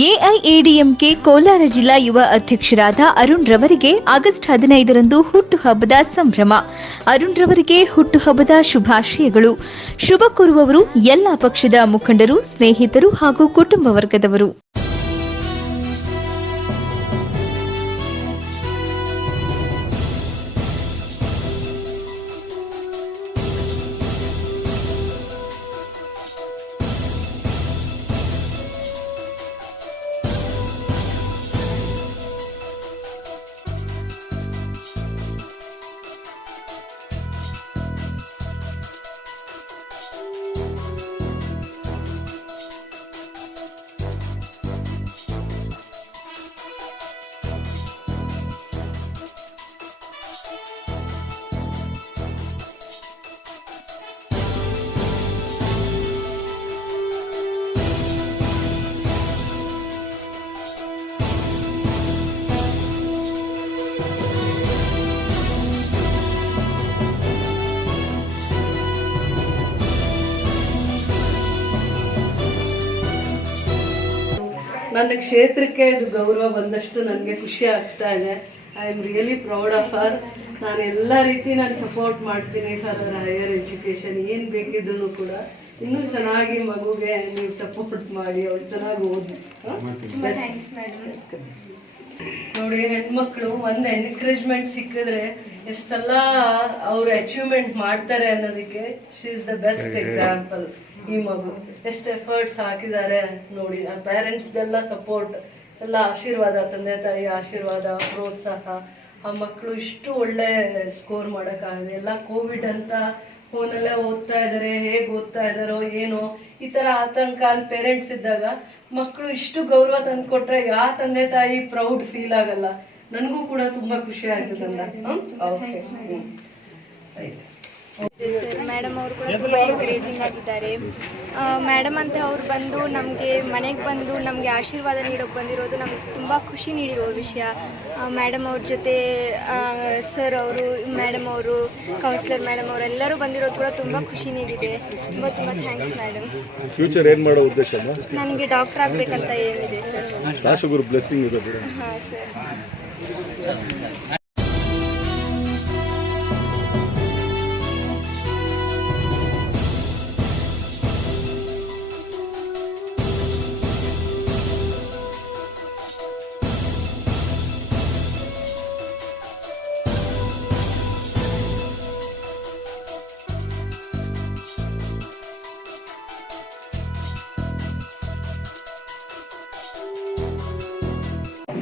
ಎಐಎಡಿಎಂಕೆ ಕೋಲಾರ ಜಿಲ್ಲಾ ಯುವ ಅಧ್ಯಕ್ಷರಾದ ಅರುಣ್ ರವರಿಗೆ ಆಗಸ್ಟ್ 15ರಂದು ಹುಟ್ಟುಹಬ್ಬದ ಸಂಭ್ರಮ. ಅರುಣ್ ರವರಿಗೆ ಹುಟ್ಟುಹಬ್ಬದ ಶುಭಾಶಯಗಳು. ಶುಭ ಕೋರುವವರು ಎಲ್ಲ ಪಕ್ಷದ ಮುಖಂಡರು, ಸ್ನೇಹಿತರು ಹಾಗೂ ಕುಟುಂಬ ವರ್ಗದವರು. ನನ್ನ ಕ್ಷೇತ್ರಕ್ಕೆ ಇದು ಗೌರವ ಬಂದಷ್ಟು ನನಗೆ ಖುಷಿ ಆಗ್ತಾ ಇದೆ. I am really proud of her. ನಾನು ಎಲ್ಲ ರೀತಿ ನಾನು ಸಪೋರ್ಟ್ ಮಾಡ್ತೀನಿ ಫಾರ್ ಹೈಯರ್ ಎಜುಕೇಷನ್. ಏನು ಬೇಕಿದ್ರು ಕೂಡ ಇನ್ನೂ ಚೆನ್ನಾಗಿ ಮಗುಗೆ ನೀವು ಸಪೋರ್ಟ್ ಮಾಡಿ ಅವ್ರು ಚೆನ್ನಾಗಿ ಓದಿ. ನೋಡಿ, ಹೆಣ್ಮಕ್ಳು ಒಂದು ಎನ್ಕರೇಜ್ಮೆಂಟ್ ಸಿಕ್ಕಿದ್ರೆ ಎಷ್ಟೆಲ್ಲ ಅವರು ಅಚೀವ್ಮೆಂಟ್ ಮಾಡ್ತಾರೆ ಅನ್ನೋದಕ್ಕೆ she is the best example. ಈ ಮಗು ಎಷ್ಟು ಎಫರ್ಟ್ಸ್ ಹಾಕಿದ್ದಾರೆ ನೋಡಿ. ಆ ಪೇರೆಂಟ್ಸ್ದೆಲ್ಲ ಸಪೋರ್ಟ್, ಎಲ್ಲ ಆಶೀರ್ವಾದ, ತಂದೆ ತಾಯಿ ಆಶೀರ್ವಾದ, ಪ್ರೋತ್ಸಾಹ, ಆ ಮಕ್ಕಳು ಇಷ್ಟು ಒಳ್ಳೆ ಸ್ಕೋರ್ ಮಾಡೋಕ್ಕಾಗಿದೆ. ಎಲ್ಲ ಕೋವಿಡ್ ಅಂತ ಫೋನಲ್ಲೇ ಓದ್ತಾ ಇದ್ದಾರೆ, ಹೇಗೆ ಓದ್ತಾ ಇದ್ದಾರೋ ಏನೋ ಈ ಥರ ಆತಂಕ ಅಲ್ಲಿ ಪೇರೆಂಟ್ಸ್ ಇದ್ದಾಗ ಮಕ್ಕಳು ಇಷ್ಟು ಗೌರವ ತಂದುಕೊಟ್ರೆ ಯಾವ ತಂದೆ ತಾಯಿ ಪ್ರೌಡ್ ಫೀಲ್ ಆಗಲ್ಲ. ನನಗೂ ಕೂಡ ತುಂಬ ಖುಷಿ ಆಯಿತು ತಂದ. ಓಕೆ, ಸರ್ ಮೇಡಮ್ ಅವರು ಕೂಡ ತುಂಬ ಎಂಕರೇಜಿಂಗ್ ಆಗಿದ್ದಾರೆ. ಮೇಡಮ್ ಅಂತ ಅವ್ರು ಬಂದು ನಮಗೆ ಮನೆಗೆ ಬಂದು ನಮಗೆ ಆಶೀರ್ವಾದ ನೀಡೋಕೆ ಬಂದಿರೋದು ನಮ್ಗೆ ತುಂಬ ಖುಷಿ ನೀಡಿರೋ ವಿಷಯ. ಮೇಡಮ್ ಅವ್ರ ಜೊತೆ ಸರ್ ಅವರು, ಮೇಡಮ್ ಅವರು, ಕೌನ್ಸಿಲರ್ ಮೇಡಮ್ ಅವರು ಎಲ್ಲರೂ ಬಂದಿರೋದು ಕೂಡ ತುಂಬ ಖುಷಿ ನೀಡಿದೆ. ತುಂಬ ತುಂಬ ಥ್ಯಾಂಕ್ಸ್ ಮೇಡಮ್. ಫ್ಯೂಚರ್ ಏನು ಮಾಡೋ ಉದ್ದೇಶ? ನನಗೆ ಡಾಕ್ಟರ್ ಆಗಬೇಕಂತ ಏನಿದೆ ಸರ್. ಶಾಸಕರು ಬ್ಲೆಸ್ಸಿಂಗ್ ಇದೆ. ಹಾಂ ಸರ್.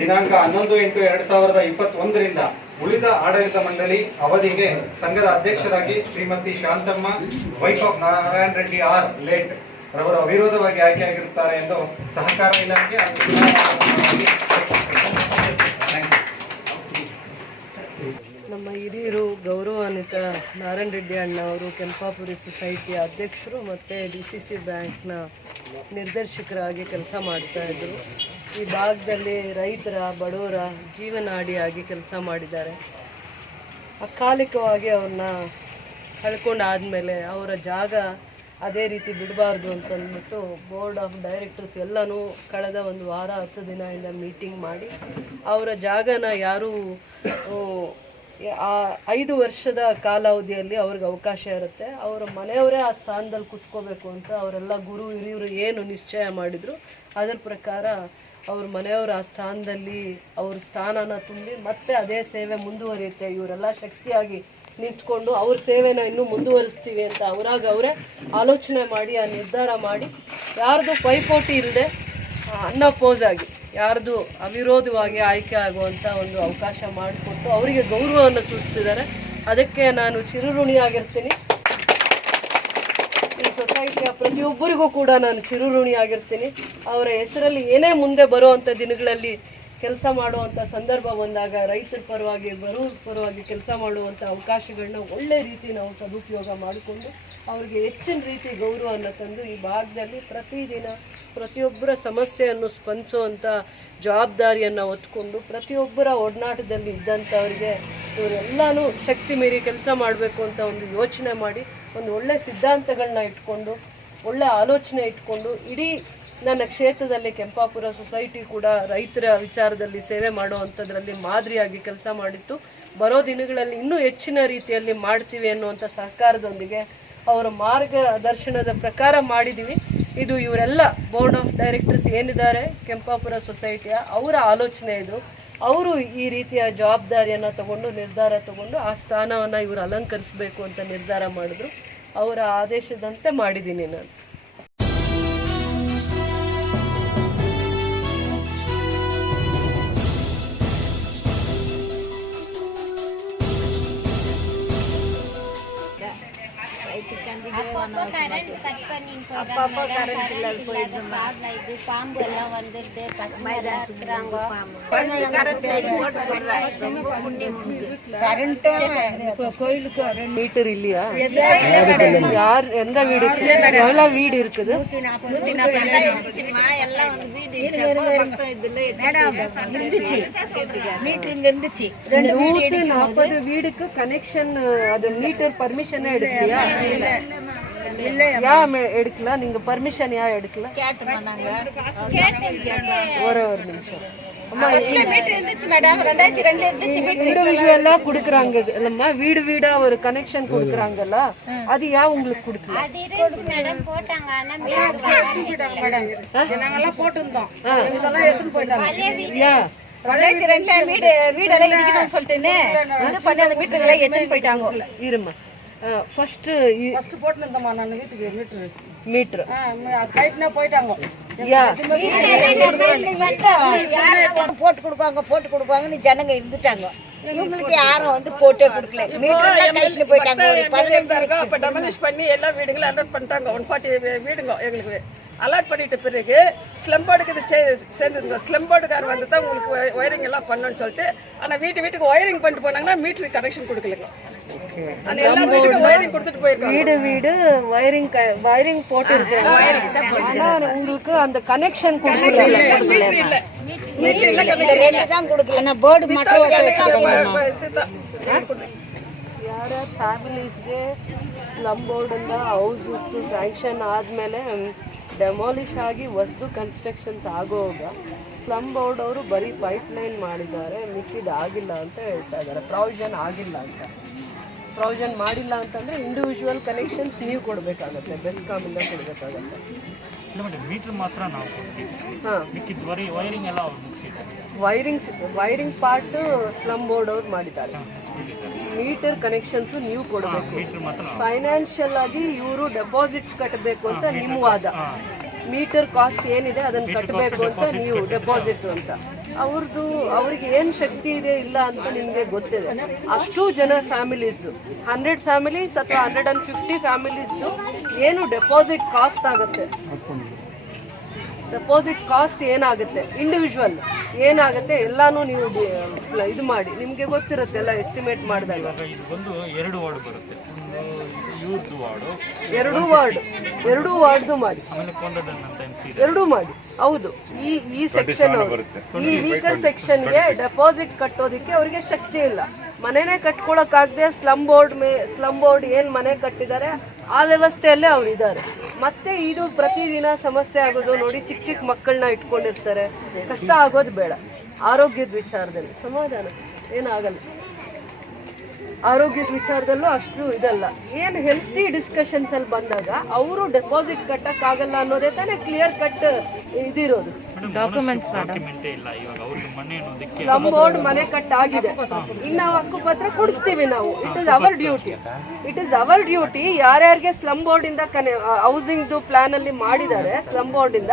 ದಿನಾಂಕ 11/8/2021 ಉಳಿದ ಆಡಳಿತ ಮಂಡಳಿ ಅವಧಿಗೆ ಸಂಘದ ಅಧ್ಯಕ್ಷರಾಗಿ Shrimati Shanthamma, wife of Narayana Reddy R late ರವರು ಅವಿರೋಧವಾಗಿ ಆಯ್ಕೆಯಾಗಿರುತ್ತಾರೆ ಎಂದು ಸಹಕಾರ ಇಲಾಖೆ ನಮ್ಮ ಹಿರಿಯರು ಗೌರವಾನ್ವಿತ ನಾರಾಯಣ ರೆಡ್ಡಿ ಅಣ್ಣ ಅವರು ಕೆಂಪಾಪುರಿ ಸೊಸೈಟಿಯ ಅಧ್ಯಕ್ಷರು ಮತ್ತು DCC ಬ್ಯಾಂಕ್ನ ನಿರ್ದೇಶಕರಾಗಿ ಕೆಲಸ ಮಾಡ್ತಾಯಿದ್ರು. ಈ ಭಾಗದಲ್ಲಿ ರೈತರ, ಬಡವರ ಜೀವನಾಡಿಯಾಗಿ ಕೆಲಸ ಮಾಡಿದ್ದಾರೆ. ಅಕಾಲಿಕವಾಗಿ ಅವ್ರನ್ನ ಕಳ್ಕೊಂಡಾದಮೇಲೆ ಅವರ ಜಾಗ ಅದೇ ರೀತಿ ಬಿಡಬಾರ್ದು ಅಂತಂದ್ಬಿಟ್ಟು ಬೋರ್ಡ್ ಆಫ್ ಡೈರೆಕ್ಟರ್ಸ್ ಎಲ್ಲನೂ ಕಳೆದ 1 ವಾರ 10 ದಿನದಿಂದ ಮೀಟಿಂಗ್ ಮಾಡಿ ಅವರ ಜಾಗನ ಯಾರೂ 5 ವರ್ಷದ ಕಾಲಾವಧಿಯಲ್ಲಿ ಅವ್ರಿಗೆ ಅವಕಾಶ ಇರುತ್ತೆ, ಅವರ ಮನೆಯವರೇ ಆ ಸ್ಥಾನದಲ್ಲಿ ಕುತ್ಕೋಬೇಕು ಅಂತ ಅವರೆಲ್ಲ ಗುರು ಹಿರಿಯರು ಏನು ನಿಶ್ಚಯ ಮಾಡಿದರು ಅದರ ಪ್ರಕಾರ ಅವ್ರ ಮನೆಯವರು ಆ ಸ್ಥಾನದಲ್ಲಿ ಅವ್ರ ಸ್ಥಾನನ ತುಂಬಿ ಮತ್ತೆ ಅದೇ ಸೇವೆ ಮುಂದುವರಿಯುತ್ತೆ. ಇವರೆಲ್ಲ ಶಕ್ತಿಯಾಗಿ ನಿಂತ್ಕೊಂಡು ಅವ್ರ ಸೇವೆನ ಇನ್ನೂ ಮುಂದುವರಿಸ್ತೀವಿ ಅಂತ ಅವರೇ ಆಲೋಚನೆ ಮಾಡಿ ಆ ನಿರ್ಧಾರ ಮಾಡಿ ಯಾರ್ದು ಪೈಪೋಟಿ ಇಲ್ಲದೆ ಅನ್ಅಪೋಸ್ ಆಗಿ ಯಾರ್ದು ಅವಿರೋಧವಾಗಿ ಆಯ್ಕೆ ಆಗುವಂಥ ಒಂದು ಅವಕಾಶ ಮಾಡಿಕೊಟ್ಟು ಅವರಿಗೆ ಗೌರವವನ್ನು ಸೂಚಿಸಿದ್ದಾರೆ. ಅದಕ್ಕೆ ನಾನು ಚಿರಋಣಿಯಾಗಿರ್ತೀನಿ. ಈ ಸೊಸೈಟಿಯ ಪ್ರತಿಯೊಬ್ಬರಿಗೂ ಕೂಡ ನಾನು ಚಿರಋಣಿಯಾಗಿರ್ತೀನಿ. ಅವರ ಹೆಸರಲ್ಲಿ ಏನೇ ಮುಂದೆ ಬರುವಂಥ ದಿನಗಳಲ್ಲಿ ಕೆಲಸ ಮಾಡುವಂಥ ಸಂದರ್ಭ ಬಂದಾಗ ರೈತರ ಪರವಾಗಿ, ಬಡವರ ಪರವಾಗಿ ಕೆಲಸ ಮಾಡುವಂಥ ಅವಕಾಶಗಳನ್ನ ಒಳ್ಳೆ ರೀತಿ ನಾವು ಸದುಪಯೋಗ ಮಾಡಿಕೊಂಡು ಅವರಿಗೆ ಹೆಚ್ಚಿನ ರೀತಿ ಗೌರವವನ್ನು ತಂದು ಈ ಭಾಗದಲ್ಲಿ ಪ್ರತಿದಿನ ಪ್ರತಿಯೊಬ್ಬರ ಸಮಸ್ಯೆಯನ್ನು ಸ್ಪಂದಿಸುವಂಥ ಜವಾಬ್ದಾರಿಯನ್ನು ಹೊತ್ಕೊಂಡು ಪ್ರತಿಯೊಬ್ಬರ ಒಡನಾಟದಲ್ಲಿ ಇದ್ದಂಥವರಿಗೆ ಇವರೆಲ್ಲನೂ ಶಕ್ತಿ ಮೀರಿ ಕೆಲಸ ಮಾಡಬೇಕು ಅಂತ ಒಂದು ಯೋಚನೆ ಮಾಡಿ ಒಂದು ಒಳ್ಳೆ ಸಿದ್ಧಾಂತಗಳನ್ನ ಇಟ್ಕೊಂಡು ಒಳ್ಳೆ ಆಲೋಚನೆ ಇಟ್ಕೊಂಡು ಇಡೀ ನನ್ನ ಕ್ಷೇತ್ರದಲ್ಲಿ ಕೆಂಪಾಪುರ ಸೊಸೈಟಿ ಕೂಡ ರೈತರ ವಿಚಾರದಲ್ಲಿ ಸೇವೆ ಮಾಡುವಂಥದ್ರಲ್ಲಿ ಮಾದರಿಯಾಗಿ ಕೆಲಸ ಮಾಡಿತ್ತು. ಬರೋ ದಿನಗಳಲ್ಲಿ ಇನ್ನೂ ಹೆಚ್ಚಿನ ರೀತಿಯಲ್ಲಿ ಮಾಡ್ತೀವಿ ಅನ್ನುವಂಥ ಸಹಕಾರದೊಂದಿಗೆ ಅವರ ಮಾರ್ಗದರ್ಶನದ ಪ್ರಕಾರ ಮಾಡಿದ್ದೀವಿ. ಇದು ಇವರೆಲ್ಲ ಬೋರ್ಡ್ ಆಫ್ ಡೈರೆಕ್ಟರ್ಸ್ ಏನಿದ್ದಾರೆ ಕೆಂಪಾಪುರ ಸೊಸೈಟಿಯ ಅವರ ಆಲೋಚನೆ ಇದು. ಅವರು ಈ ರೀತಿಯ ಜವಾಬ್ದಾರಿಯನ್ನು ನಿರ್ಧಾರ ತಗೊಂಡು ಆ ಸ್ಥಾನವನ್ನು ಇವರು ಅಲಂಕರಿಸಬೇಕು ಅಂತ ನಿರ್ಧಾರ ಮಾಡಿದ್ರು. ಅವರ ಆದೇಶದಂತೆ ಮಾಡಿದ್ದೀನಿ ನಾನು. அப்பப்போ கரண்ட் கட் பண்ணிட்டு அப்பப்போ கரண்ட் இல்லாத ப்ராப்ளம் இது பாம்பு எல்லாம் வந்துடுது பக்கமாக இருக்கிறாங்க கரண்ட் கோயிலுக்கு மீட்டர் இல்லையா? யார் எந்த வீடு எவ்வளோ வீடு இருக்குது? எல்லாம் வந்து மீட்டர் இருந்துச்சு 140 வீடுக்கு கனெக்ஷன் அது மீட்டர் பர்மிஷன் எடுக்கலையா? ஏன் எடுக்கல? நீங்க பர்மிஷன் ஏன் எடுக்கல? ஒரு நிமிஷம். இண்டிவிஜுவலா குடுக்குறாங்க இல்லம்மா, வீடு வீடா ஒரு கனெக்ஷன் குடுக்குறாங்கல்ல, அது ஏன் உங்களுக்கு கொடுக்கல? இருமா ஃபர்ஸ்ட் போட்டுருந்தம்மா நான் வீட்டுக்கு மீட்டர் கைட்னா போயிட்டாங்க. போட்டு கொடுப்பாங்கன்னு ஜனங்க இருந்துட்டாங்க. இவங்களுக்கு யாரும் வந்து போட்டே கொடுக்கல. மீட்டர்லாம் கைட்ல போயிட்டாங்க. ஒரு 15 டெமாலிஷ் பண்ணி எல்லா வீடுகளும் அலாட் பண்ணிட்டாங்க. 140 வீடுங்க எங்களுக்கு அலாட் பண்ணிட்ட பிறகு ஸ்லம்போர்டுக்கு இது சேர்ந்துருங்க. ஸ்லம்போர்டுக்கார் வந்து தான் உங்களுக்கு ஒயரிங் எல்லாம் பண்ணணும்னு சொல்லிட்டு, ஆனால் வீட்டுக்கு ஒயரிங் பண்ணிட்டு போனாங்கன்னா மீட்டருக்கு கனெக்ஷன் கொடுக்கலங்க. வீடு வீடு வயரிங் போட்டு இருக்காங்க. ஆனா உங்களுக்கு அந்த கனெக்ஷன் கொடுக்கல. ಯಾರ ಫ್ಯಾಮಿಲೀಸ್ಗೆ ಸ್ಲಮ್ ಬೋರ್ಡಿಂದ ಹೌಸಸ್ ಸ್ಯಾಂಕ್ಷನ್ ಆದಮೇಲೆ ಡೆಮಾಲಿಷ್ ಆಗಿ ಹೊಸದು ಕನ್ಸ್ಟ್ರಕ್ಷನ್ಸ್ ಆಗೋವಾಗ ಸ್ಲಮ್ ಬೋರ್ಡ್ ಅವರು ಬರೀ ಪೈಪ್ಲೈನ್ ಮಾಡಿದ್ದಾರೆ, ಮಿಕ್ಕಿದ್ದು ಆಗಿಲ್ಲ ಅಂತ ಹೇಳ್ತಾ ಇದ್ದಾರೆ. ಪ್ರಾವಿಷನ್ ಆಗಿಲ್ಲ ಅಂತ. ಪ್ರಾವಿಷನ್ ಮಾಡಿಲ್ಲ ಅಂತಂದರೆ ಇಂಡಿವಿಜುವಲ್ ಕನೆಕ್ಷನ್ಸ್ ನೀವು ಕೊಡಬೇಕಾಗತ್ತೆ, ಬೆಸ್ಕಾಮಿಂದ ಕೊಡಬೇಕಾಗತ್ತೆ. ಮೀಟರ್ ಮಾತ್ರ ನಾವು ಕೊಡ್ತೀವಿ. ವೈರಿಂಗ್ ಎಲ್ಲ ಅವ್ರು ಮುಗಿಸಿದ್ದಾರೆ. ವೈರಿಂಗ್ ಪಾರ್ಟ್ ಸ್ಲಮ್ ಬೋರ್ಡ್ ಅವ್ರು ಮಾಡಿದ್ದಾರೆ. ಮೀಟರ್ ಕನೆಕ್ಷನ್ಸ್ ನೀವು ಕೊಡಬೇಕು. ಫೈನಾನ್ಷಿಯಲ್ ಆಗಿ ಇವರು ಡೆಪಾಸಿಟ್ಸ್ ಕಟ್ಟಬೇಕು ಅಂತ ನಿಮ್ಮ ವಾದ. ಮೀಟರ್ ಕಾಸ್ಟ್ ಏನಿದೆ ಅದನ್ನು ಕಟ್ಟಬೇಕು ಅಂತ ನೀವು ಡೆಪಾಸಿಟ್ ಅಂತ. ಅವ್ರಿಗೆ ಏನು ಶಕ್ತಿ ಇದೆ ಇಲ್ಲ ಅಂತ ನಿಮಗೆ ಗೊತ್ತಿದೆ. ಅಷ್ಟು ಜನ ಫ್ಯಾಮಿಲೀಸ್ದು 100 ಫ್ಯಾಮಿಲೀಸ್ ಅಥವಾ 150 ಫ್ಯಾಮಿಲೀಸ್ದು ಏನು ಡೆಪಾಸಿಟ್ ಕಾಸ್ಟ್ ಆಗುತ್ತೆ, ಡೆಪಾಸಿಟ್ ಕಾಸ್ಟ್ ಏನಾಗುತ್ತೆ, ಇಂಡಿವಿಜುವಲ್ ಏನಾಗುತ್ತೆ ಎಲ್ಲಾನು ನೀವು ಇದು ಮಾಡಿ ನಿಮಗೆ ಗೊತ್ತಿರುತ್ತೆ ಎಲ್ಲ ಎಸ್ಟಿಮೇಟ್ ಮಾಡಿದಾಗ. ಇದು ಬಂದು 2 ವಾರ್ಡ್ ಬರುತ್ತೆ. ಯೂತ್ ವಾರ್ಡು, 2 ವಾರ್ಡ್ದು ಮಾಡಿ, ಆಮೇಲೆ ಕೊಂಡಡನ್ ಅಂತ MC ಇದೆ, 2 ಮಾಡಿ. ಹೌದು, ಈ ಸೆಕ್ಷನ್ ಈ ವೀಕರ್ ಸೆಕ್ಷನ್ಗೆ ಡೆಪಾಸಿಟ್ ಕಟ್ಟೋದಕ್ಕೆ ಅವರಿಗೆ ಶಕ್ತಿ ಇಲ್ಲ. ಮನೆನೇ ಕಟ್ಕೊಳಕ್ಕಾಗದೆ ಸ್ಲಮ್ ಬೋರ್ಡ್ ಏನು ಮನೆ ಕಟ್ಟಿದ್ದಾರೆ ಆ ವ್ಯವಸ್ಥೆಯಲ್ಲೇ ಅವ್ರು ಇದ್ದಾರೆ. ಮತ್ತೆ ಇದು ಪ್ರತಿದಿನ ಸಮಸ್ಯೆ ಆಗೋದು ನೋಡಿ. ಚಿಕ್ಕ ಮಕ್ಕಳನ್ನ ಇಟ್ಕೊಂಡಿರ್ತಾರೆ, ಕಷ್ಟ ಆಗೋದು ಬೇಡ. ಆರೋಗ್ಯದ ವಿಚಾರದಲ್ಲಿ ಸಮಾಧಾನ ಏನಾಗಲ್ಲ. ಆರೋಗ್ಯದ ವಿಚಾರದಲ್ಲೂ ಅಷ್ಟು ಇದಲ್ಲ. ಏನು ಹೆಲ್ತಿ ಡಿಸ್ಕಷನ್ಸ್ ಅಲ್ಲಿ ಬಂದಾಗ ಅವರು ಡೆಪಾಸಿಟ್ ಕಟ್ಟಕ್ಕಾಗಲ್ಲ ಅನ್ನೋದೇ ತಾನೇ ಕ್ಲಿಯರ್ ಕಟ್ ಇದಿರೋದು. ಡಾಕ್ಯುಮೆಂಟೇ ಇಲ್ಲ. ಇವಾಗ ಅವ್ರಿಗೆ ಮನೆ ಅನ್ನೋದಕ್ಕೆ ಸ್ಲಮ್ ಬೋರ್ಡ್ ಮನೆ ಕಟ್ಟಾಗಿದೆ, ಇನ್ನು ನಾವು ಹಕ್ಕುಪತ್ರ ಕೊಡಿಸ್ತೀವಿ ನಾವು. It is our duty. ಯಾರ್ಯಾರಿಗೆ ಸ್ಲಮ್ ಬೋರ್ಡ್ ಇಂದ ಹೌಸಿಂಗ್ ಪ್ಲಾನ್ ಅಲ್ಲಿ ಮಾಡಿದ್ದಾರೆ, ಸ್ಲಮ್ ಬೋರ್ಡ್ ಇಂದ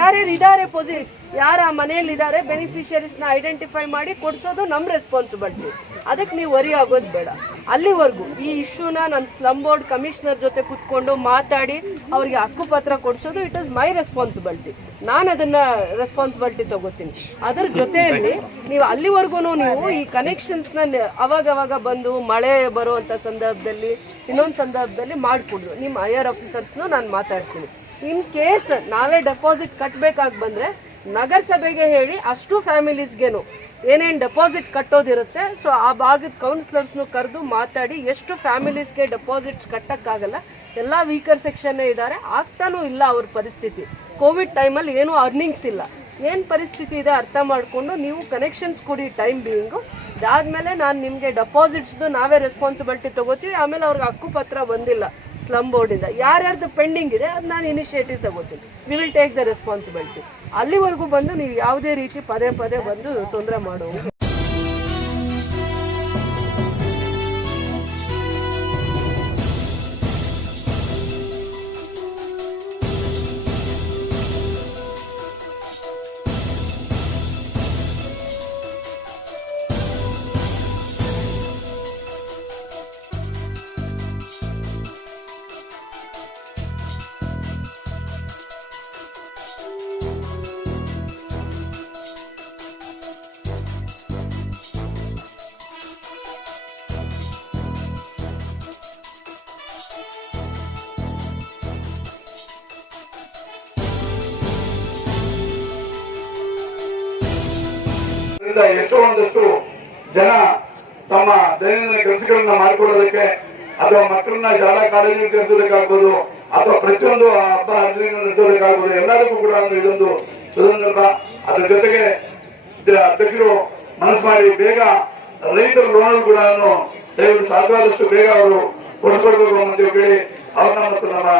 ಯಾರ್ಯಾರು ಇದಾರೆ, ಯಾರ ಮನೆಯಲ್ಲಿ ಇದ್ದಾರೆ ಬೆನಿಫಿಷಿಯರೀಸ್ ನ ಐಡೆಂಟಿಫೈ ಮಾಡಿ ಕೊಡ್ಸೋದು ನಮ್ಮ ರೆಸ್ಪಾನ್ಸಿಬಿಲಿಟಿ. ಅದಕ್ಕೆ ನೀವು ವರಿ ಆಗೋದು ಬೇಡ. ಅಲ್ಲಿವರೆಗೂ ಈ ಇಶ್ಯೂನ ನಾನು ಸ್ಲಮ್ ಬೋರ್ಡ್ ಕಮಿಷನರ್ ಜೊತೆ ಕುತ್ಕೊಂಡು ಮಾತಾಡಿ ಅವ್ರಿಗೆ ಹಕ್ಕುಪತ್ರ ಕೊಡ್ಸೋದು ಇಟ್ ಇಸ್ ಮೈ ರೆಸ್ಪಾನ್ಸಿಬಿಲಿಟಿ. ನಾನು ಅದನ್ನ ರೆಸ್ಪಾನ್ಸಿಬಿಲಿಟಿ ತಗೋತೀನಿ. ಅದರ ಜೊತೆಯಲ್ಲಿ ನೀವು ಅಲ್ಲಿವರೆಗೂ ನೀವು ಈ ಕನೆಕ್ಷನ್ಸ್ನ ಅವಾಗವಾಗ ಬಂದು ಮಳೆ ಬರುವಂಥ ಸಂದರ್ಭದಲ್ಲಿ ಇನ್ನೊಂದು ಸಂದರ್ಭದಲ್ಲಿ ಮಾಡಿಕೊಡ್ರು ನಿಮ್ಮ ಹೈಯರ್ ಆಫೀಸರ್ಸ್ನು ನಾನು ಮಾತಾಡ್ತೀನಿ. ಇನ್ ಕೇಸ್ ನಾವೇ ಡೆಪಾಸಿಟ್ ಕಟ್ಟಬೇಕಾಗಿ ಬಂದರೆ ನಗರಸಭೆಗೆ ಹೇಳಿ ಅಷ್ಟು ಫ್ಯಾಮಿಲೀಸ್ಗೇನು ಏನೇನು ಡೆಪಾಸಿಟ್ ಕಟ್ಟೋದಿರುತ್ತೆ, ಸೊ ಆ ಭಾಗದ ಕೌನ್ಸಿಲರ್ಸ್ನು ಕರೆದು ಮಾತಾಡಿ ಎಷ್ಟು ಫ್ಯಾಮಿಲೀಸ್ಗೆ ಡೆಪಾಸಿಟ್ಸ್ ಕಟ್ಟಕ್ಕಾಗಲ್ಲ, ಎಲ್ಲ ವೀಕರ್ ಸೆಕ್ಷನ್ನೇ ಇದ್ದಾರೆ, ಆಗ್ತಾನೂ ಇಲ್ಲ ಅವ್ರ ಪರಿಸ್ಥಿತಿ, ಕೋವಿಡ್ ಟೈಮಲ್ಲಿ ಏನೂ ಅರ್ನಿಂಗ್ಸ್ ಇಲ್ಲ, ಏನು ಪರಿಸ್ಥಿತಿ ಇದೆ ಅರ್ಥ ಮಾಡಿಕೊಂಡು ನೀವು ಕನೆಕ್ಷನ್ಸ್ ಕೊಡಿ ಟೈಮ್ ಬೀಯಿಂಗು. ಅದಾದಮೇಲೆ ನಾನು ನಿಮಗೆ ಡೆಪಾಸಿಟ್ಸ್ದು ನಾವೇ ರೆಸ್ಪಾನ್ಸಿಬಿಲಿಟಿ ತೊಗೋತೀವಿ. ಆಮೇಲೆ ಅವ್ರಿಗೆ ಹಕ್ಕುಪತ್ರ ಬಂದಿಲ್ಲ ಸ್ಲಮ್ ಬೋರ್ಡಿಂದ, ಯಾರ್ಯಾರ್ದು ಪೆಂಡಿಂಗ್ ಇದೆ ಅದು ನಾನು ಇನಿಷಿಯೇಟಿವ್ ತಗೋತೀನಿ. We will take the responsibility. ಅಲ್ಲಿವರೆಗೂ ಬಂದು ನೀವು ಯಾವುದೇ ರೀತಿ ಪದೇ ಪದೇ ಬಂದು ತೊಂದರೆ ಮಾಡುವ ಎಷ್ಟೋ ಒಂದಷ್ಟು ಜನ ತಮ್ಮ ದೈನಂದಿನ ಕೆಲಸಗಳನ್ನ ಮಾಡಿಕೊಳ್ಳೋದಕ್ಕೆ ಅಥವಾ ಮಕ್ಕಳನ್ನ ಶಾಲಾ ಕಾಲೇಜಿಗೆ ಸೇರಿಸೋದಕ್ಕಾಗ್ಬೋದು ಅಥವಾ ಪ್ರತಿಯೊಂದು ಹಬ್ಬ ಹರಿದಿನ ನಡೆಸೋದಕ್ಕಾಗ್ಬೋದು, ಎಲ್ಲದಕ್ಕೂ ಕೂಡ ಇದೊಂದು ಸುಸಂದರ್ಭ. ಅದ್ರ ಜೊತೆಗೆ ಅಧ್ಯಕ್ಷರು ಮನಸ್ಸು ಮಾಡಿ ಬೇಗ ರೈತರ ಲೋನ್ ಕೂಡ ದಯವಿಟ್ಟು ಸಾಧ್ಯವಾದಷ್ಟು ಬೇಗ ಅವರು ಕೊಡಿಸ್ಕೊಡ್ಬೇಕು ಅಂತ ಹೇಳಿ ಅವ್ರನ್ನ ಮತ್ತು ನಮ್ಮ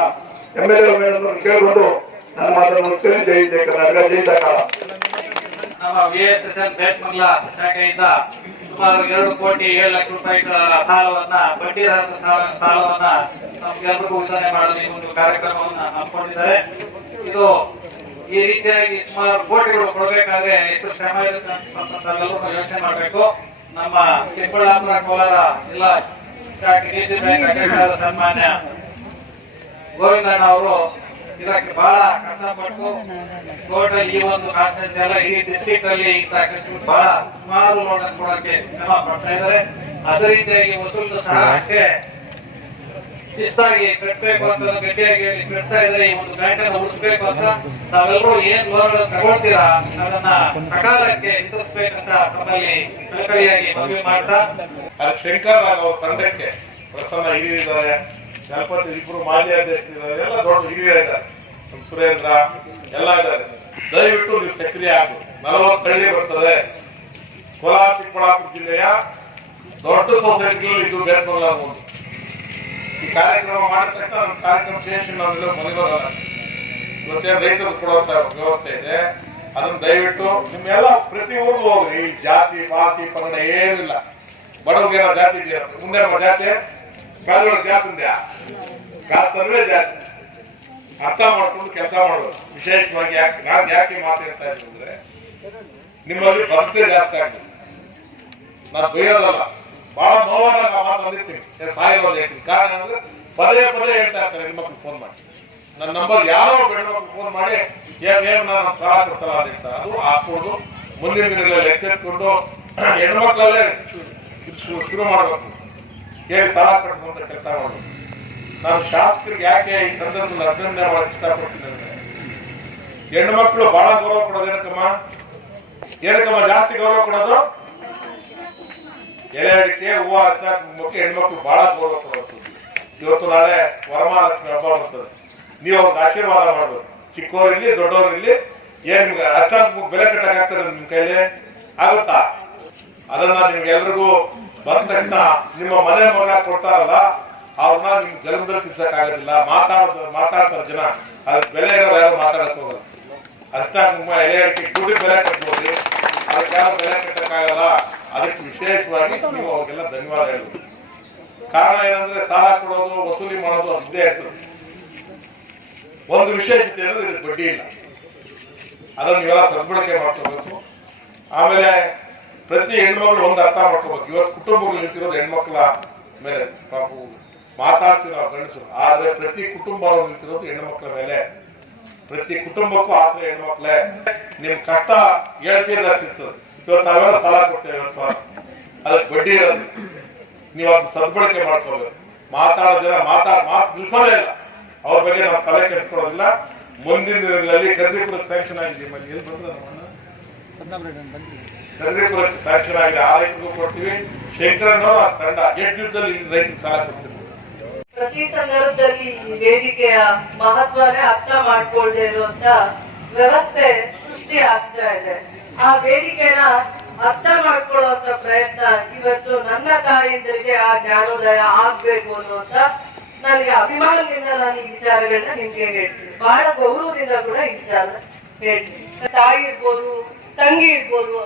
MLA ಮೇಡಮ್ ಕೇಳಿಕೊಂಡು ನನ್ನ ಮಾತನ್ನು ಮುಗಿಸ್ತೇನೆ. ಜೈ ಜೈ ಕರ್ನಾಟಕ, ಜೈ ಸಕಾಲ. ನಮ್ಮ VSSN ಬೇತ್ಮಂಗ್ಲ ಶಾಖೆಯಿಂದ ಸುಮಾರು 2,7,00,000 ಸಾಲವನ್ನ ಬಡ್ಡಿ ರಹಿತ ಸಾಲವನ್ನ ನಮ್ಗೆಲ್ಲರಿಗೂ ವಿತರಣೆ ಮಾಡಲು ಈ ಒಂದು ಕಾರ್ಯಕ್ರಮವನ್ನು ಹಮ್ಮಿಕೊಂಡಿದ್ದಾರೆ. ಇದು ಈ ರೀತಿಯಾಗಿ ಸುಮಾರು ಕೋಟಿಗಳು ಕೊಡಬೇಕಾದ್ರೆ ಎಷ್ಟು ಶ್ರಮ ಇರುತ್ತೆ ಎಲ್ಲರೂ ಯೋಚನೆ ಮಾಡಬೇಕು. ನಮ್ಮ ಚಿಕ್ಕಬಳ್ಳಾಪುರ ಕೋಲಾರ ಜಿಲ್ಲಾ ಶಾಖೆ DC ಬ್ಯಾಂಕ್ ಅಧ್ಯಕ್ಷರಾದ ಸನ್ಮಾನ್ಯ ಗೋವಿಂದಣ್ಣ ಅವರು ಇದಕ್ಕೆ ಬಹಳ ಕಷ್ಟಪಟ್ಟು ಟೋಟಲ್ ಈ ಒಂದು ಕಾನ್ಫರೆನ್ಸ್ ಎಲ್ಲ ಈ ಡಿಸ್ಟ್ರಿಕ್ಟ್ ಅಲ್ಲಿ ಬಹಳ ಸುಮಾರು ಲೋನ್ ಕೊಡೋಕೆ ಶ್ರಮ ಪಡ್ತಾ ಇದ್ದಾರೆ. ಅದೇ ರೀತಿಯಾಗಿ ವಸೂಲು ಸಹ ಅಷ್ಟೇ ಶಿಸ್ತಾಗಿ ಕಟ್ಟಬೇಕು ಅಂತ ಗಟ್ಟಿಯಾಗಿ ಕಟ್ತಾ ಇದ್ರೆ ಈ ಒಂದು ಬ್ಯಾಂಕ್ ಅನ್ನು ಉಳಿಸಬೇಕು ಅಂತ ನಾವೆಲ್ಲರೂ ಏನ್ ಲೋನ್ ತಗೊಳ್ತೀರಾ ಅದನ್ನ ಸಕಾಲಕ್ಕೆ ವಿತರಿಸಬೇಕಂತ ತಮ್ಮಲ್ಲಿ ಕಳಕಳಿಯಾಗಿ ಮನವಿ ಮಾಡ್ತಾ ಶಂಕರ್ ಅವರ ತಂಡಕ್ಕೆ ಪ್ರಸನ್ನ ಹಿರಿಯರಿದ್ದಾರೆ, ಗಣಪತಿ ಇಬ್ಬರು ಮಾಜಿ ಅಧ್ಯಕ್ಷರಿದ್ದಾರೆ, ಎಲ್ಲ ದೊಡ್ಡ ಹಿರಿಯರಿದ್ದಾರೆ, ಸುರೇಂದ್ರ ಎಲ್ಲ ಇದ್ದಾರೆ. ದಯವಿಟ್ಟು ನೀವು ಸಕ್ರಿಯ ಆಗಿ 40 ಹಳ್ಳಿ ಬರ್ತದೆ. ಕೋಲಾರ ಚಿಕ್ಕಬಳ್ಳಾಪುರ ಜಿಲ್ಲೆಯ ದೊಡ್ಡ ಸೊಸೈಟಿಗಳು ಇದು ಬೇರ್ಪಲ್ಲ. ಈ ಕಾರ್ಯಕ್ರಮ ಮಾಡಿದ ತಕ್ಷಣ ನಮ್ಮ ಕಾರ್ಯಕ್ರಮ ಸೇರಿಸಿ ನಾವೆಲ್ಲ ಮನೆಗೋಲ್ಲ. ಇವತ್ತೇ ರೈತರು ಕೊಡುವಂತ ವ್ಯವಸ್ಥೆ ಇದೆ, ಅದನ್ನ ದಯವಿಟ್ಟು ನಿಮ್ಮೆಲ್ಲ ಪ್ರತಿ ಊರಿಗೂ ಹೋಗ್ರಿ. ಈ ಜಾತಿ ಪಾತಿ ಪಂಗಡ ಏನಿಲ್ಲ, ಬಡವರಿಗೆ ಜಾತಿ ಇದೆಯಾ, ಮುಂದೆ ಜಾತಿ ಕಾಲುಗಳ ಜಾತಿಂದ್ಯಾ ಕಾಲ್ತನವೇ ಜಾತಿ ಅರ್ಥ ಮಾಡ್ಕೊಂಡು ಕೆಲಸ ಮಾಡೋದು. ವಿಶೇಷವಾಗಿ ಯಾಕೆ ಮಾತಾಡ್ತಾ ಇದ್ದೀನಿ ಅಂದ್ರೆ ನಿಮ್ಮಲ್ಲಿ ಭದ್ರತೆ ಜಾಸ್ತಿ ಆಗ್ತದೆ. ನಾನು ಬೈಯೋದಲ್ಲ, ಬಹಳ ನೋವಾದಾಗ ಮಾತಾಡ್ತೀನಿ, ಸಾಯಿರೋದು ಹೇಳ್ತೀನಿ. ಕಾರಣ ಅಂದ್ರೆ ಪದೇ ಪದೇ ಹೇಳ್ತಾ ಇರ್ತಾರೆ ಹೆಣ್ಮಕ್ಳು ಫೋನ್ ಮಾಡಿ. ನನ್ನ ನಂಬರ್ ಯಾರೋ ಹೆಣ್ಮಕ್ಳು ಫೋನ್ ಮಾಡಿ ಏನ್ ನಾನು ಸಾಲ ಕೊಡ್ಸಲ್ಲ ಅಂತ ಹೇಳ್ತಾರೆ. ಅದು ಹಾಕ್ಬೋದು. ಮುಂದಿನ ದಿನಗಳಲ್ಲಿ ಎಚ್ಚೆತ್ಕೊಂಡು ಹೆಣ್ಮಕ್ಳಲ್ಲೇ ಶುರು ಮಾಡ್ಬೇಕು, ಹೇಳಿ ಸಾಲ ಕಟ್ಟುವಂತ ಕೆಲಸ ಮಾಡೋದು. ನಾನು ಶಾಸಕರಿಗೆ ಯಾಕೆ ಈ ಸಂದರ್ಭದಲ್ಲಿ ಅಭಿನಂದನೆ ಮಾಡಕ್ಕೆ ಇಷ್ಟಪಡ್ತೀನಿ ಅಂದ್ರೆ ಹೆಣ್ಮಕ್ಳು ಬಹಳ ಗೌರವ ಕೊಡೋದು. ಏನಕ್ಕಮ್ಮ ಜಾಸ್ತಿ ಗೌರವ ಕೊಡೋದು? ಎಲೆ ಅಡಿಕೆ ಹೂವು ಹಾಕಿ ಹೆಣ್ಮಕ್ಳು ಬಹಳ ಗೌರವ ಕೊಡೋದು. ಇವತ್ತು ನಾಳೆ ವರಮಹಾಲಕ್ಷ್ಮಿ ಹಬ್ಬ ಬರ್ತದೆ, ನೀವು ಅವ್ರಿಗೆ ಆಶೀರ್ವಾದ ಮಾಡ್ಬೇಕು. ಚಿಕ್ಕವರಿರ್ಲಿ ದೊಡ್ಡವರಿರ್ಲಿ, ಏನ್ ನಿಮ್ಗೆ ಅಷ್ಟಾಗಿ ಬೆಲೆ ಕಟ್ಟಕ್ಕಾಗ್ತದೆ ನಿಮ್ ಕೈಲಿ ಆಗುತ್ತಾ? ಅದನ್ನ ನಿಮ್ಗೆಲ್ರಿಗೂ ಬಂದ ತಕ್ಷಣ ನಿಮ್ಮ ಮನೆ ಮಗ ಕೊಡ್ತಾರಲ್ಲ ಅವ್ರನ್ನ ನಿಮ್ ಜನ್ಮದಲ್ಲಿ ತಿರ್ಸಕ್ಕಾಗೋದಿಲ್ಲ. ಮಾತಾಡ್ತಾರೆ ಜನ, ಅದಕ್ಕೆ ಬೆಲೆ ಇರೋರು ಯಾರು ಮಾತಾಡಕ್ ಹೋಗಲ್ಲ. ಅಷ್ಟಾಗಿ ನಿಮ್ಮ ಎಲೆ ಅಡಿಕೆ ದುಡ್ಡು ಬೆಲೆ ಕಟ್ಬೋದು, ಅದಕ್ಕೆ ಯಾರು ಬೆಲೆ ಕಟ್ಟಕ್ಕಾಗಲ್ಲ. ಅದಕ್ಕೆ ವಿಶೇಷವಾಗಿ ನೀವು ಅವ್ರಿಗೆಲ್ಲ ಧನ್ಯವಾದ ಹೇಳಬೇಕು. ಕಾರಣ ಏನಂದ್ರೆ ಸಾಲ ಕೊಡೋದು ವಸೂಲಿ ಮಾಡೋದು ಅದೇ ಇರ್ತದೆ. ಒಂದು ವಿಶೇಷತೆ ಅಂದ್ರೆ ಇದಕ್ಕೆ ಬಡ್ಡಿ ಇಲ್ಲ, ಅದನ್ನ ನೀವೆಲ್ಲ ಸದ್ಬಳಕೆ ಮಾಡ್ಕೋಬೇಕು. ಆಮೇಲೆ ಪ್ರತಿ ಹೆಣ್ಮಕ್ಳು ಒಂದು ಅರ್ಥ ಮಾಡ್ಕೋಬೇಕು. ಇವತ್ತು ಕುಟುಂಬಗಳು ನಿಂತಿರೋದು ಹೆಣ್ಮಕ್ಳ ಮೇಲೆ. ಮಾತಾಡ್ತೀವಿ ನಾವು ಗಂಡಸರು, ಆದ್ರೆ ಪ್ರತಿ ಕುಟುಂಬ ನಿಂತಿರೋದು ಹೆಣ್ಮಕ್ಳ ಮೇಲೆ. ಪ್ರತಿ ಕುಟುಂಬಕ್ಕೂ ಆಶ್ರಯ ಹೆಣ್ಮಕ್ಳೇ. ನಿಮ್ ಕಷ್ಟ ಹೇಳ್ತಿರ್ತದೆ. ಇವತ್ತು ನಾವೆಲ್ಲ ಸಾಲ ಕೊಡ್ತೇವೆ 20,000, ಅದಕ್ಕೆ ಬಡ್ಡಿ ಇರೋದು. ನೀವು ಅದನ್ನ ಸದ್ಬಳಕೆ ಮಾಡ್ಕೋಬೇಕು. ಮಾತಾಡೋ ಜನ ಮಾತು ನಿಲ್ಸೋದೇ ಇಲ್ಲ, ಅವ್ರ ಬಗ್ಗೆ ನಾವು ತಲೆ ಕೆಡಿಸ್ಕೊಳ್ಳೋದಿಲ್ಲ. ಮುಂದಿನ ದಿನಗಳಲ್ಲಿ ಕರ್ದಿಪುರ ಸ್ಯಾಂಕ್ಷನ್ ಆಗಿದೆ, ಎಲ್ಲಿ ಬಂದ್ರೆ ಕರ್ದಿಪುರಕ್ಕೆ ಸ್ಯಾಂಕ್ಷನ್ ಆಗಿದೆ. ಆ ರೈತರಿಗೂ ಕೊಡ್ತೀವಿ. ಶಂಕರಣ್ಣವರು ಆ ತಂಡ 8 ದಿವಸದಲ್ಲಿ ರೈತರಿಗೆ ಸಾಲ ಕೊಡ್ತೀವಿ. ಪ್ರತಿ ಸಂದರ್ಭದಲ್ಲಿ ಈ ವೇದಿಕೆಯ ಮಹತ್ವನೇ ಅರ್ಥ ಮಾಡ್ಕೊಳ್ದೆ ಇರುವಂತ ವ್ಯವಸ್ಥೆ ಸೃಷ್ಟಿ ಆಗ್ತಾ ಇದೆ. ಆ ವೇದಿಕೆನ ಅರ್ಥ ಮಾಡ್ಕೊಳ್ಳುವಂತ ಪ್ರಯತ್ನ ಇವತ್ತು ನನ್ನ ತಾಯಿಂದರಿಗೆ ಆ ಜ್ಞಾನೋದಯ ಆಗ್ಬೇಕು ಅನ್ನುವಂತ ನನಗೆ ಅಭಿಮಾನದಿಂದ ನಾನು ಈ ವಿಚಾರಗಳನ್ನ ನಿಮ್ಗೆ ಹೇಳ್ತೀನಿ. ಬಹಳ ಗೌರವದಿಂದ ಕೂಡ ಈ ವಿಚಾರ ಹೇಳ್ತೀನಿ. ತಾಯಿ ಇರ್ಬೋದು, ತಂಗಿ ಇರ್ಬೋದು,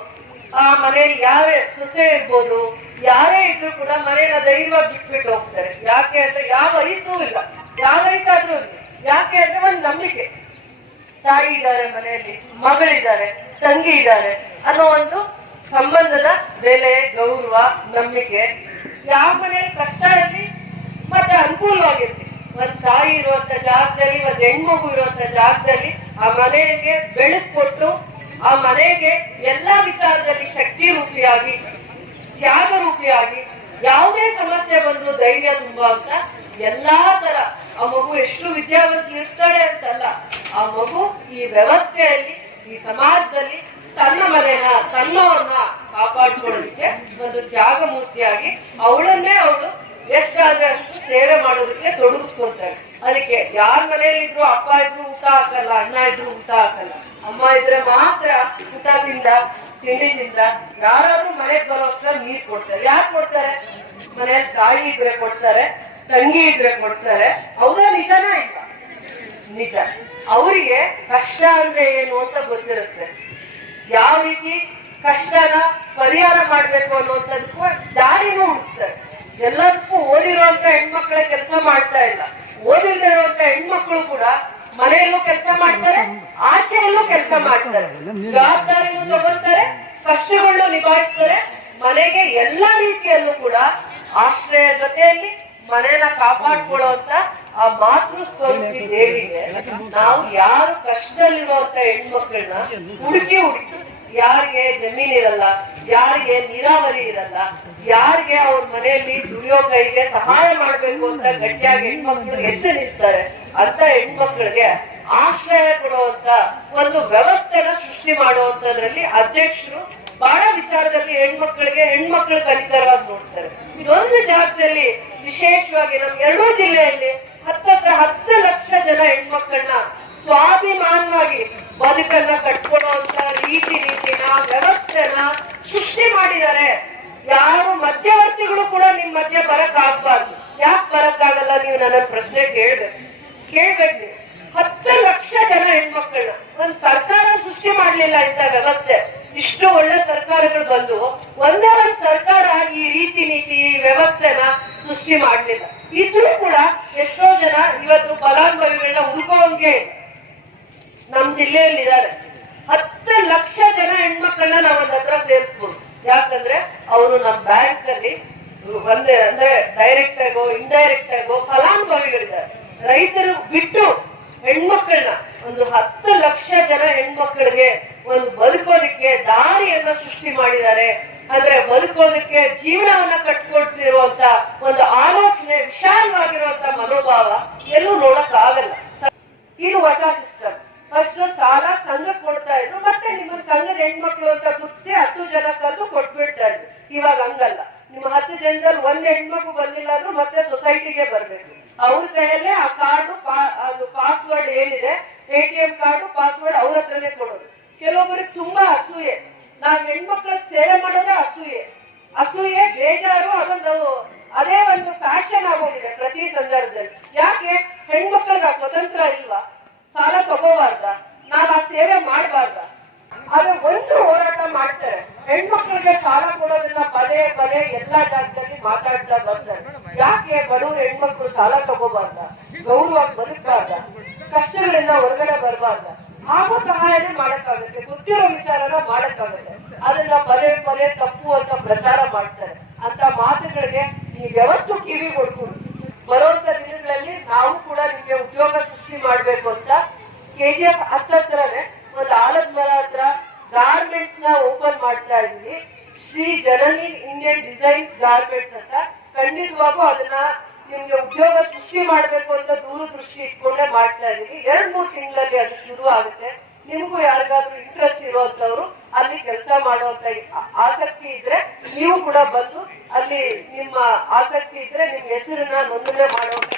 ಆ ಮನೆಯಲ್ಲಿ ಯಾರೇ ಸೊಸೆ ಇರ್ಬೋದು, ಯಾರೇ ಇದ್ರು ಕೂಡ ಮನೆಯ ಧೈರ್ಯವಾಗಿ ಬಿಟ್ಬಿಟ್ಟು ಹೋಗ್ತಾರೆ. ಯಾಕೆ ಅಂದ್ರೆ ಯಾವ ವಯಸ್ಸೂ ಇಲ್ಲ, ಯಾವ ವಯಸ್ಸಾದ್ರೂ ಇಲ್ಲ. ಯಾಕೆ ಅಂದ್ರೆ ಒಂದು ನಂಬಿಕೆ, ತಾಯಿ ಇದ್ದಾರೆ ಮನೆಯಲ್ಲಿ, ಮಗಳಿದ್ದಾರೆ, ತಂಗಿ ಇದ್ದಾರೆ ಅನ್ನೋ ಒಂದು ಸಂಬಂಧದ ಬೆಲೆ, ಗೌರವ, ನಂಬಿಕೆ. ಯಾವ ಮನೆಯಲ್ಲಿ ಕಷ್ಟ ಇರಲಿ ಮತ್ತೆ ಅನುಕೂಲವಾಗಿರ್ಲಿ, ಒಂದ್ ತಾಯಿ ಇರುವಂತ ಜಾಗದಲ್ಲಿ, ಒಂದ್ ಹೆಣ್ಮಗು ಇರುವಂತ ಜಾಗದಲ್ಲಿ ಆ ಮನೆಗೆ ಬೆಳಕು ಕೊಟ್ಟು ಆ ಮನೆಗೆ ಎಲ್ಲಾ ವಿಚಾರದಲ್ಲಿ ಶಕ್ತಿ ರೂಪಿಯಾಗಿ, ತ್ಯಾಗ ರೂಪಿಯಾಗಿ, ಯಾವುದೇ ಸಮಸ್ಯೆ ಬಂದ್ರು ಧೈರ್ಯ ತುಂಬುವಂತ ಎಲ್ಲಾ ತರ ಆ ಮಗು ಎಷ್ಟು ವಿದ್ಯಾವಂತ ಇರ್ತಾಳೆ ಅಂತಲ್ಲ, ಆ ಮಗು ಈ ವ್ಯವಸ್ಥೆಯಲ್ಲಿ, ಈ ಸಮಾಜದಲ್ಲಿ ತನ್ನ ಮನೆನ, ತನ್ನವ್ರನ್ನ ಕಾಪಾಡ್ಕೊಳ್ಳೋದಕ್ಕೆ ಒಂದು ತ್ಯಾಗ ಮೂರ್ತಿಯಾಗಿ ಅವಳನ್ನೇ ಅವಳು ಎಷ್ಟಾದ್ರೆ ಅಷ್ಟು ಸೇವೆ ಮಾಡೋದಕ್ಕೆ ತೊಡಗಿಸ್ಕೊಳ್ತಾರೆ. ಅದಕ್ಕೆ ಯಾರ ಮನೆಯಲ್ಲಿದ್ರು ಅಪ್ಪ ಇದ್ರು ಊಟ ಹಾಕಲ್ಲ, ಅಣ್ಣ ಇದ್ರು ಊಟ ಹಾಕಲ್ಲ, ಅಮ್ಮ ಇದ್ರೆ ಮಾತ್ರ ಊಟ ತಿಂದ, ತಿಂಡಿ ತಿಂದ. ಯಾರಾದ್ರೂ ಮನೆಗೆ ಬರೋಷ್ಟ್ರಲ್ಲಿ ನೀರ್ ಕೊಡ್ತಾರೆ. ಯಾಕೆ ಕೊಡ್ತಾರೆ? ಮನೆಯಲ್ಲಿ ತಾಯಿ ಇದ್ರೆ ಕೊಡ್ತಾರೆ, ತಂಗಿ ಇದ್ರೆ ಕೊಡ್ತಾರೆ. ಹೌದಾ? ನಿಜನಾ? ಇಲ್ಲ, ನಿಜ. ಅವರಿಗೆ ಕಷ್ಟ ಅಂದ್ರೆ ಏನು ಅಂತ ಗೊತ್ತಿರುತ್ತೆ. ಯಾವ ರೀತಿ ಕಷ್ಟನ ಪರಿಹಾರ ಮಾಡ್ಬೇಕು ಅನ್ನುವಂಥದಕ್ಕೂ ದಾರಿನೂ ಹುಡುಕ್ತಾರೆ. ಎಲ್ಲದಕ್ಕೂ ಓದಿರುವಂತ ಹೆಣ್ಮಕ್ಳ ಕೆಲಸ ಮಾಡ್ತಾ ಇಲ್ಲ. ಓದಿಲ್ದೇ ಇರುವಂತ ಹೆಣ್ಮಕ್ಳು ಕೂಡ ಮನೆಯಲ್ಲೂ ಕೆಲಸ ಮಾಡ್ತಾರೆ, ಆಚೆಯಲ್ಲೂ ಕೆಲಸ ಮಾಡ್ತಾರೆ, ಜವಾಬ್ದಾರಿನೂ ತಗೊಳ್ತಾರೆ, ಕಷ್ಟಗಳನ್ನು ನಿಭಾಯಿಸ್ತಾರೆ. ಮನೆಗೆ ಎಲ್ಲಾ ರೀತಿಯಲ್ಲೂ ಕೂಡ ಆಶ್ರಯ ಜೊತೆಯಲ್ಲಿ ಮನೆನ ಕಾಪಾಡ್ಕೊಳ್ಳುವಂತ ಆ ಮಾತೃ ಸ್ವರೂಪಿ ದೇವಿಗೆ ನಾವು ಯಾರು ಕಷ್ಟದಲ್ಲಿರುವಂತ ಹೆಣ್ಮಕ್ಳನ್ನ ಹುಡುಕಿ ಯಾರಿಗೆ ಜಮೀನಿರಲ್ಲ, ಯಾರಿಗೆ ನೀರಾವರಿ ಇರಲ್ಲ, ಯಾರಿಗೆ ಅವ್ರ ಮನೆಯಲ್ಲಿ ದುಡಿಯೋ ಕೈಗೆ ಸಹಾಯ ಮಾಡ್ಬೇಕು ಅಂತ ಗಟ್ಟಿಯಾಗಿ ಹೆಣ್ಮಕ್ಳು ಎದ್ದು ನಿಲ್ತಾರೆ ಅಂತ ಹೆಣ್ಮಕ್ಳಿಗೆ ಆಶ್ರಯ ಕೊಡುವಂತ ಒಂದು ವ್ಯವಸ್ಥೆನ ಸೃಷ್ಟಿ ಮಾಡುವಂತದ್ರಲ್ಲಿ ಅಧ್ಯಕ್ಷರು ಬಹಳ ವಿಚಾರದಲ್ಲಿ ಹೆಣ್ಮಕ್ಳು ಕನಿಕರವಾಗಿ ನೋಡ್ತಾರೆ. ಇದೊಂದು ಜಾಗದಲ್ಲಿ ವಿಶೇಷವಾಗಿ ನಮ್ಮ ಎರಡೂ ಜಿಲ್ಲೆಯಲ್ಲಿ 10 ಲಕ್ಷ ಜನ ಹೆಣ್ಮಕ್ಳನ್ನ ಸ್ವಾಭಿಮಾನವಾಗಿ ಬದುಕನ್ನ ಕಟ್ಕೊಳ್ಳುವಂತ ನೀತಿನ ವ್ಯವಸ್ಥೆನ ಸೃಷ್ಟಿ ಮಾಡಿದ್ದಾರೆ. ಯಾರು ಮಧ್ಯವರ್ತಿಗಳು ಕೂಡ ನಿಮ್ ಮಧ್ಯೆ ಬರಕ್ ಆಗ್ಬಾರ್ದು. ಯಾಕೆ ಬರಕ್ಕಾಗಲ್ಲ? ನೀವು ನನ್ನ ಪ್ರಶ್ನೆ ಕೇಳ್ಬೇಕು ನೀವು. 10 ಲಕ್ಷ ಜನ ಹೆಣ್ಮಕ್ಳನ್ನ ಒಂದ್ ಸರ್ಕಾರ ಸೃಷ್ಟಿ ಮಾಡ್ಲಿಲ್ಲ ಇಂತ ವ್ಯವಸ್ಥೆ. ಇಷ್ಟು ಒಳ್ಳೆ ಸರ್ಕಾರಗಳು ಬಂದು ಒಂದೇ ಒಂದ್ ಸರ್ಕಾರ ಈ ರೀತಿ ನೀತಿ ವ್ಯವಸ್ಥೆನ ಸೃಷ್ಟಿ ಮಾಡ್ಲಿಲ್ಲ. ಇದ್ರೂ ಕೂಡ ಎಷ್ಟೋ ಜನ ಇವತ್ತು ಫಲಾನುಭವಿಗಳನ್ನ ಹುಡುಕೋಂಗೆ ನಮ್ ಜಿಲ್ಲೆಯಲ್ಲಿ ಇದ್ದಾರೆ. 10 ಲಕ್ಷ ಜನ ಹೆಣ್ಮಕ್ಳನ್ನ ನಾವ್ ಒಂದ್ ಹತ್ರ ಸೇರಿಸ್ಬೋದು. ಯಾಕಂದ್ರೆ ಅವರು ನಮ್ ಬ್ಯಾಂಕ್ ಅಲ್ಲಿ ಅಂದ್ರೆ ಡೈರೆಕ್ಟ್ ಆಗೋ ಇಂಡೈರೆಕ್ಟ್ ಆಗೋ ಫಲಾನುಭವಿಗಳಿದ್ದಾರೆ. ರೈತರು ಬಿಟ್ಟು ಹೆಣ್ಮಕ್ಳನ್ನ ಒಂದು 10 ಲಕ್ಷ ಜನ ಹೆಣ್ಮಕ್ಳಿಗೆ ಒಂದು ಬದುಕೋದಕ್ಕೆ ದಾರಿಯನ್ನ ಸೃಷ್ಟಿ ಮಾಡಿದ್ದಾರೆ. ಅಂದ್ರೆ ಬದುಕೋದಕ್ಕೆ ಜೀವನವನ್ನ ಕಟ್ಕೊಳ್ತಿರುವಂತ ಒಂದು ಆಲೋಚನೆ, ವಿಶಾಲವಾಗಿರುವಂತ ಮನೋಭಾವ ಎಲ್ಲೂ ನೋಡಕ್ ಆಗಲ್ಲ. ಇದು ಹೊಸ ಸಿಸ್ಟಮ್. ಫಸ್ಟ್ ಸಾಲ ಸಂಘಕ್ಕೆ ಕೊಡ್ತಾ ಇದ್ರು, ಮತ್ತೆ ನಿಮ್ಮ ಸಂಘದ ಹೆಣ್ಮಕ್ಳು ಅಂತ ಗುರ್ತಿಸಿ 10 ಜನ ಕರೆದು ಕೊಟ್ಬಿಡ್ತಾ ಇದ್ರು. ಇವಾಗ ಹಂಗಲ್ಲ. ನಿಮ್ಮ 10 ಜನದಲ್ಲಿ ಒಂದ್ ಹೆಣ್ಮಕ್ಳು ಬಂದಿಲ್ಲ ಅಂದ್ರೂ ಮತ್ತೆ ಸೊಸೈಟಿಗೆ ಬರ್ಬೇಕು. ಅವ್ರ ಕೈಯಲ್ಲೇ ಆ ಕಾರ್ಡು, ಅದು ಪಾಸ್ವರ್ಡ್ ಏನಿದೆ, ATM ಕಾರ್ಡು ಪಾಸ್ವರ್ಡ್ ಅವ್ರ ಹತ್ರನೇ ಕೊಡೋದು. ಕೆಲವೊಬ್ಬರಿಗೆ ತುಂಬಾ ಅಸೂಯೆ. ನಾವ್ ಹೆಣ್ಮಕ್ಳಿಗೆ ಸೇವೆ ಮಾಡೋದೇ ಅಸೂಯೆ ಬೇಜಾರು. ಅದೇ ಒಂದು ಫ್ಯಾಷನ್ ಆಗೋಗಿದೆ ಪ್ರತಿ ಸಂದರ್ಭದಲ್ಲಿ. ಯಾಕೆ ಹೆಣ್ಮಕ್ಳಿಗೆ ಸ್ವತಂತ್ರ ಇಲ್ವಾ? ಸಾಲ ತಗೋಬಾರ್ದ? ನಾವ್ ಆ ಸೇವೆ ಮಾಡಬಾರ್ದ? ಅದು ಒಂದು ಹೋರಾಟ ಮಾಡ್ತಾರೆ. ಹೆಣ್ಮಕ್ಳಿಗೆ ಸಾಲ ಕೊಡೋದನ್ನ ಪದೇ ಪದೇ ಎಲ್ಲಾ ಜಾಗದಲ್ಲಿ ಮಾತಾಡ್ತಾ ಬರ್ತಾರೆ. ಯಾಕೆ ಬಡವರು ಹೆಣ್ಮಕ್ಳು ಸಾಲ ತಗೋಬಾರ್ದ? ಗೌರವವಾಗಿ ಬದುಕಬಾರ್ದ? ಕಷ್ಟಗಳಿಂದ ಹೊರಗಡೆ ಬರಬಾರ್ದ? ಆಗೋ ಸಹಾಯನೇ ಮಾಡಕ್ಕಾಗುತ್ತೆ, ಗೊತ್ತಿರೋ ವಿಚಾರನ ಮಾಡಕ್ಕಾಗುತ್ತೆ. ಅದನ್ನ ಪದೇ ಪದೇ ತಪ್ಪು ಅಂತ ಪ್ರಚಾರ ಮಾಡ್ತಾರೆ. ಅಂತ ಮಾತುಗಳಿಗೆ ನೀವು ಯಾವತ್ತು ಕಿವಿ ಕೊಡ್ಕೊಂಡು ಬರುವಂತ ದಿನಗಳಲ್ಲಿ ನಾವು ಕೂಡ ನಿಮ್ಗೆ ಉದ್ಯೋಗ ಸೃಷ್ಟಿ ಮಾಡ್ಬೇಕು ಅಂತ KGF ಹತ್ರನೇ ಒಂದು ಆಲದ ಮರ ಹತ್ರ ಗಾರ್ಮೆಂಟ್ಸ್ ನ ಓಪನ್ ಮಾಡ್ತಾ ಇದೀವಿ. ಶ್ರೀ ಜನನಿ ಇಂಡಿಯನ್ ಡಿಸೈನ್ಸ್ ಗಾರ್ಮೆಂಟ್ಸ್ ಅಂತ. ಖಂಡಿತವಾಗೂ ಅದನ್ನ ನಿಮ್ಗೆ ಉದ್ಯೋಗ ಸೃಷ್ಟಿ ಮಾಡ್ಬೇಕು ಅಂತ ದೂರದೃಷ್ಟಿ ಇಟ್ಕೊಂಡೇ ಮಾಡ್ತಾ ಇದೀವಿ. 2-3 ತಿಂಗಳಲ್ಲಿ ಅದು ಶುರು ಆಗುತ್ತೆ. ನಿಮ್ಗೂ ಯಾರಿಗಾದ್ರೂ ಇಂಟ್ರೆಸ್ಟ್ ಇರುವಂತವ್ರು ಅಲ್ಲಿ ಕೆಲಸ ಮಾಡುವಂತ ಆಸಕ್ತಿ ಇದ್ರೆ ನೀವು ಕೂಡ ಬಂದು ಅಲ್ಲಿ ನಿಮ್ಮ ಆಸಕ್ತಿ ಇದ್ರೆ ನಿಮ್ ಹೆಸರನ್ನ ನೋಂದಣಿ ಮಾಡುವಂತ